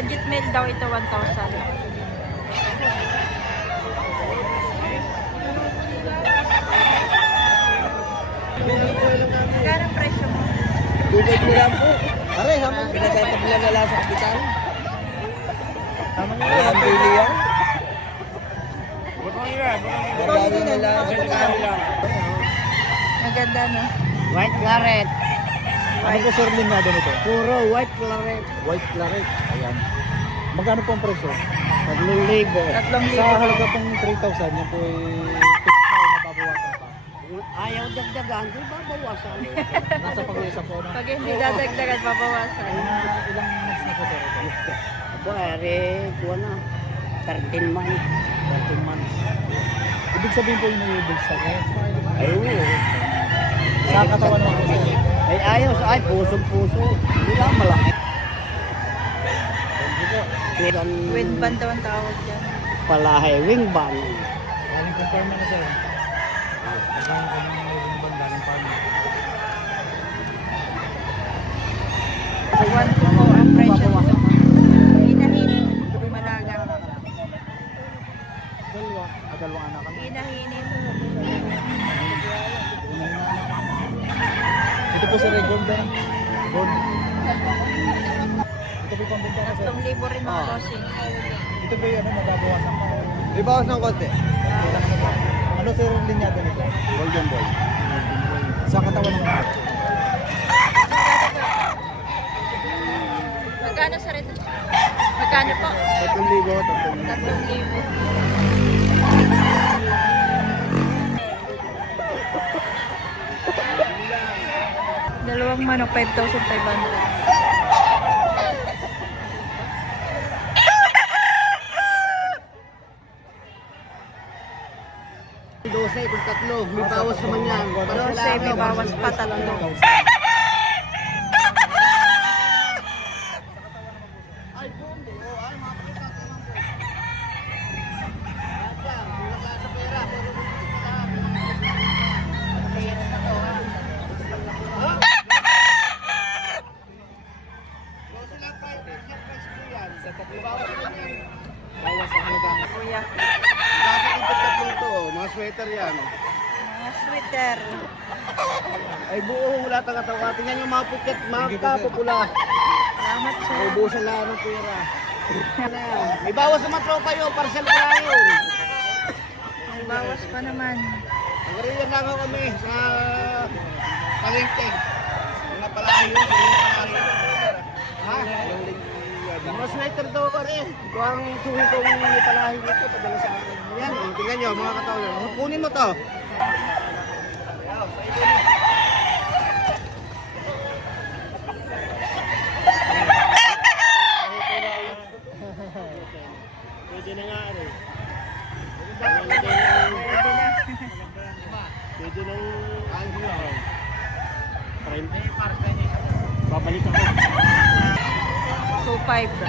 Budget meal daw ito 1,000. Magkano ang presyo mo? 250 lang po. Aray, hamang pinagtatabihan na lang sa kapital. Hamang yan, bili yan. Magkano na lang sa kapital. Maganda, no? White claret. Ano po sir din nga ito? Puro white claret. White claret. Ayan. Magkano po ang presyo? 3,000. 3,000. Sa halaga pong 3,000, yan po ay fix na o mababawasan pa. Ayaw dagdagan, di ba bawasan? Nasa pag-uusap po na. Pag hindi dadagdagan, babawasan. Ilang months na po sir ito? Aba, kuha na. 13 months. 13 months. Ibig sabihin po yung may bulsa ngayon. Ayun. Sa katawan mo po sir. Ay ayaw sa ay pusong-puso. Hindi lang malaki. With band daw ang tawag dyan. Palahe, wing band. Galing confirm na sir. Galing ko ng may banda ng farm. 1 to po ang presyo nito. Hinahinit. Malaga. Dalawang anak kami. Hinahinit. Ito po sir, gold din. Gold. Ito po pang benta na sir. 3,000 rin mga bossing. Ito po yung mababawasan pa. Ibawas ng konti. Ano sir yung linya din ito? Golden boy. Sa katawan ng mga. Magkano sa rin? Magkano po? 3,000. 3,000. Dalawang manok, 5,500. Dose kung tatlo, may bawas naman yan. Para Dose, may bawas pa 3. Kuya. Dapat yung tatlo ito, mga sweater yan. Mga sweater. Ay buo, wala taga-tawa. Tingnan yung mga pukit, mga kapupula. Salamat sir. Ubusan lang ng pera. May bawas naman tropa yun, parcel ko lang yun. May bawas pa naman. Nagariyan lang ako kami sa palengke. Mga palayo, sa mga palayo. Ha? Mga sweater daw ko rin. Ito ang suhi kong may palayo nito, padala sa akin. Yan, tingnan nyo, mga katawan. Kunin mo to. Pwede na nga rin. Pwede nang ano lang. Babalik ako. 2,500.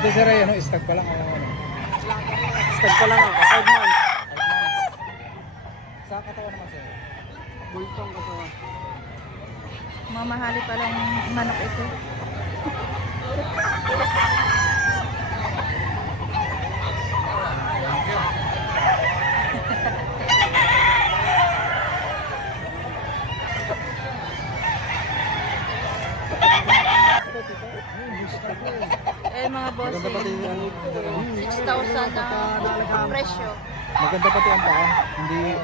Ito sir ay ano, stag pa lang. Stag pa lang ako, 5 months. Sa katawan naman sir. Bultong kasawa. Mamahali pa lang manok ito. Eh mga boss, Maganda pati yung 6,000 ang presyo. maganda pati ang paa. Hindi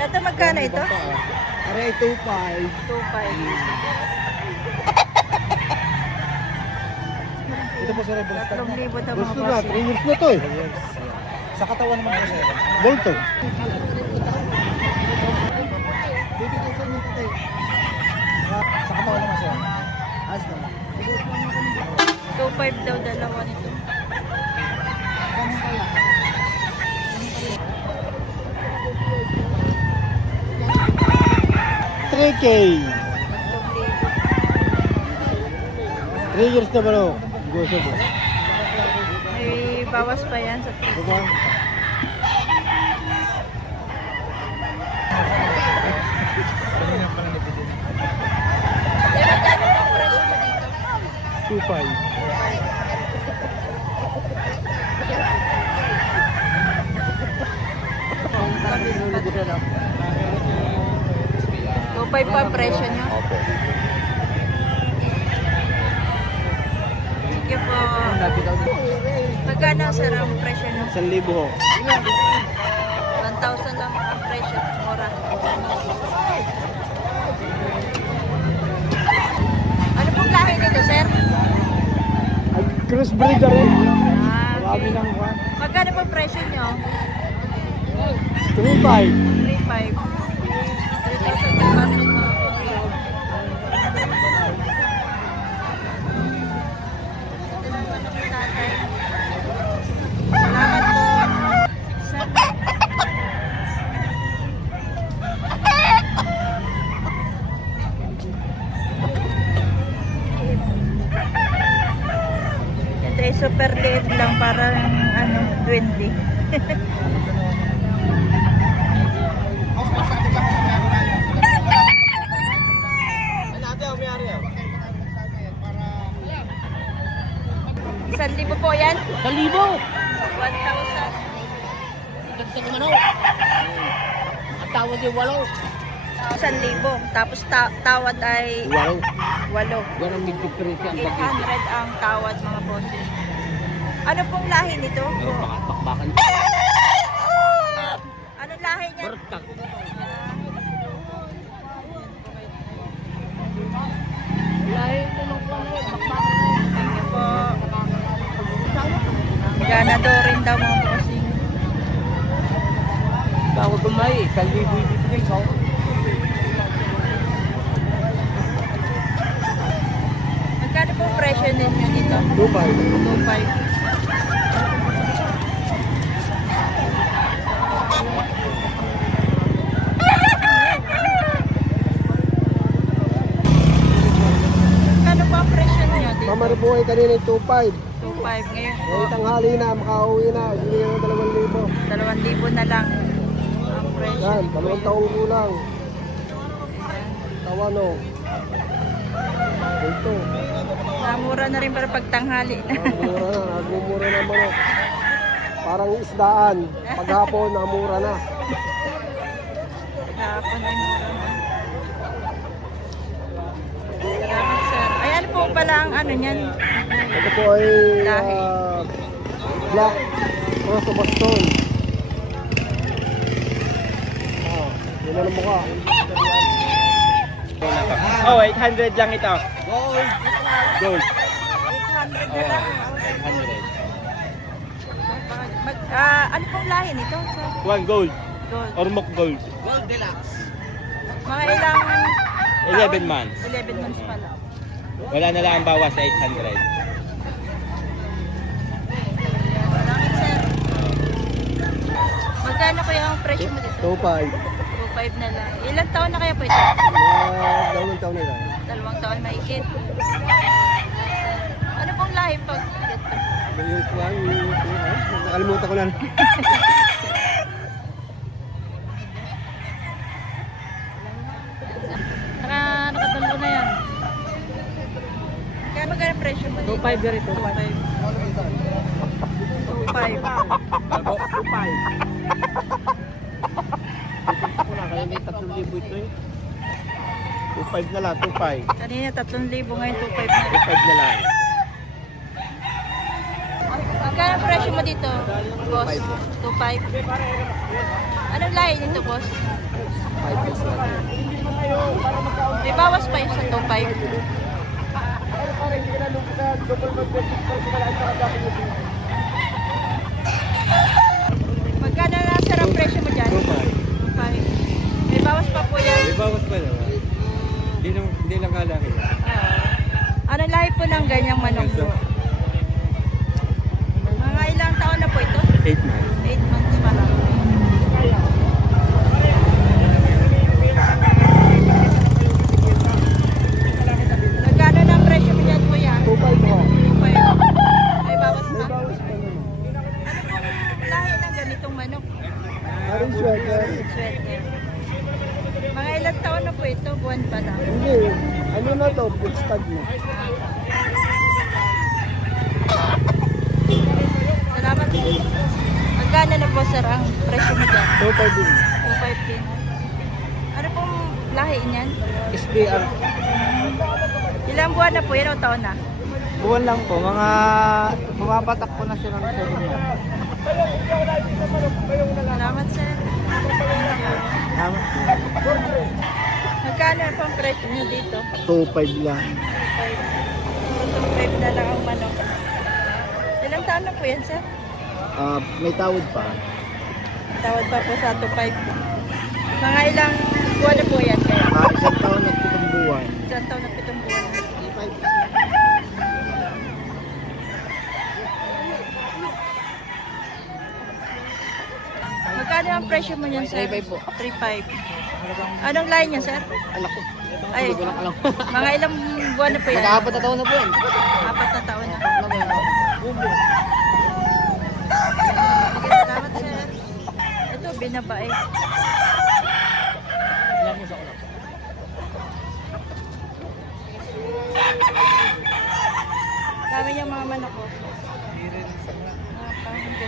Ito magkano ito? Aray, 2.5. 2,500. ito po sir ay bulstag. 3,000 ito mga Gusto na, boss. 3 years na to eh. Sa katawan naman po sir. Bolto. Sa katawan naman sir. 2,500 daw dalawa nito. 3K. 3 years na ba no? Gusto mo. May bawas pa yan sa Diba? Kanina pa lang nabili. Pero gano'n ang presyo mo dito? 2.5. So, 5 pa ang presyo niya? Opo. Sige po. Magkano sir ang presyo niyo? 1,000 ho. 1,000 lang ang presyo. Mura. Ano pong lahi nito, sir? Crossbreeder eh. Okay. lang ba? Magkano pong presyo niyo? 3.5. 3,500. 3,500 mga po. Salamat po. Sir. Ito ay super liit lang, parang ano, 20. Isang libo po yan? 1,000. 1,000. Ang tawad yung 8. 1,000. Tapos tawad ay 8. 8. Yan ang big difference yan. 800 ang tawad mga bossing. Ano pong lahi nito? Pakbakan. Anong lahi niya? Bertak. Lahi ko lang po. Thank you po. Ganado rin daw mga bossing. Bago gumay, 1,000 ibibigay ko. Magkano pong presyo ninyo dito? 2.5. 2,500. Magkano po ang presyo niyo dito? Mamaribuhay kanina yung 2.5. 2,500 ngayon po. Ngayon tanghali na, makauwi na. Hindi na 2,000. 2,000 na lang ang presyo. Yan, ni 2 Kuya. taong kulang. Tawan o. Ito. Namura na rin para pagtanghali. Namura na, nagmumura na manok. Parang isdaan. Paghapon, namura na. Kahapon ay mura na. Salamat sir. Ay ano po pala ang ano niyan? Ito po ay Lahi. Black Cross of Boston. Yun na ng mukha. Oh, 800 lang ito. Gold. 800 na lang. 800. Ano pong lahi nito? Sir? One gold. Gold. Ormoc gold. Mga ilang 11 months. 11 months pala. Wala na lang ang bawas sa 800. Salamat sir. Magkano kaya ang presyo mo dito? 2.5. 2,500 na lang. Ilang taon na kaya po ito? Dalawang taon na lang. 2 taon mahigit. Ano pong lahi pag Yung kuwan, nakalimutan ko na. Nakatalo na yan. Kaya magkano presyo mo dito? 2.5 na rin, 2,500. 2,500. Ako na, kaya may 3,000 ito eh. 2.5 na lang, 2.5. Kanina 3,000 ngayon 2,500 na. 2.5 na lang. Magkano presyo mo dito, boss? 2,500. Anong lahi nito, boss? 5 years lang. May bawas pa yung sa 2,500. Magkano na sir ang presyo mo dyan? 2.5. 2,500. May bawas pa po yan. bawas pa naman. Hindi lang kalaki. Anong lahi po ng ganyang manok po? Mga ilang taon na po ito? 8 months. 8 months pa lang. rin sweater. Sweater. Mga ilang taon na po ito? Buwan pa na. Hindi. Ano na to? Food stag na. Salamat. Magkano na po sir ang presyo mo dyan? 2.5 din. 2.5 din. Ano pong lahi niyan? SBR. Ilang buwan na po yan o taon na? Buwan lang po. Mga pumapatak po na siya ng 7 months. Salamat sir. Tama. Magkano po ang presyo nyo dito? 2.5 lang. 2.5 na lang ang manok. Ilang taon na po yan sir? May tawad pa. Tawad pa po sa 2.5. Mga ilang buwan na po yan sir? Isang taon at 7 buwan. Isang taon na 7 buwan. Magkano ang presyo mo niyan sir? 3.5 po. 3.5. Anong line niya sir? Anak ko. Ay, Hindi ko lang alam. mga ilang buwan na po yan? Nag-aapat na taon na po yan. 4 na taon na. Bubo. Sige, salamat sir. Ito, binabae. Dami niyang mga manok ko. Mga pangganda.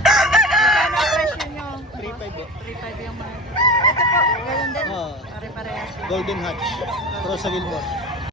Magkano ang presyo niyo? 3.5 po. 3.5 yung mga. Ito po, ganun din. Oo. Pare-parehas. Golden Hatch. Rosa Gilmore.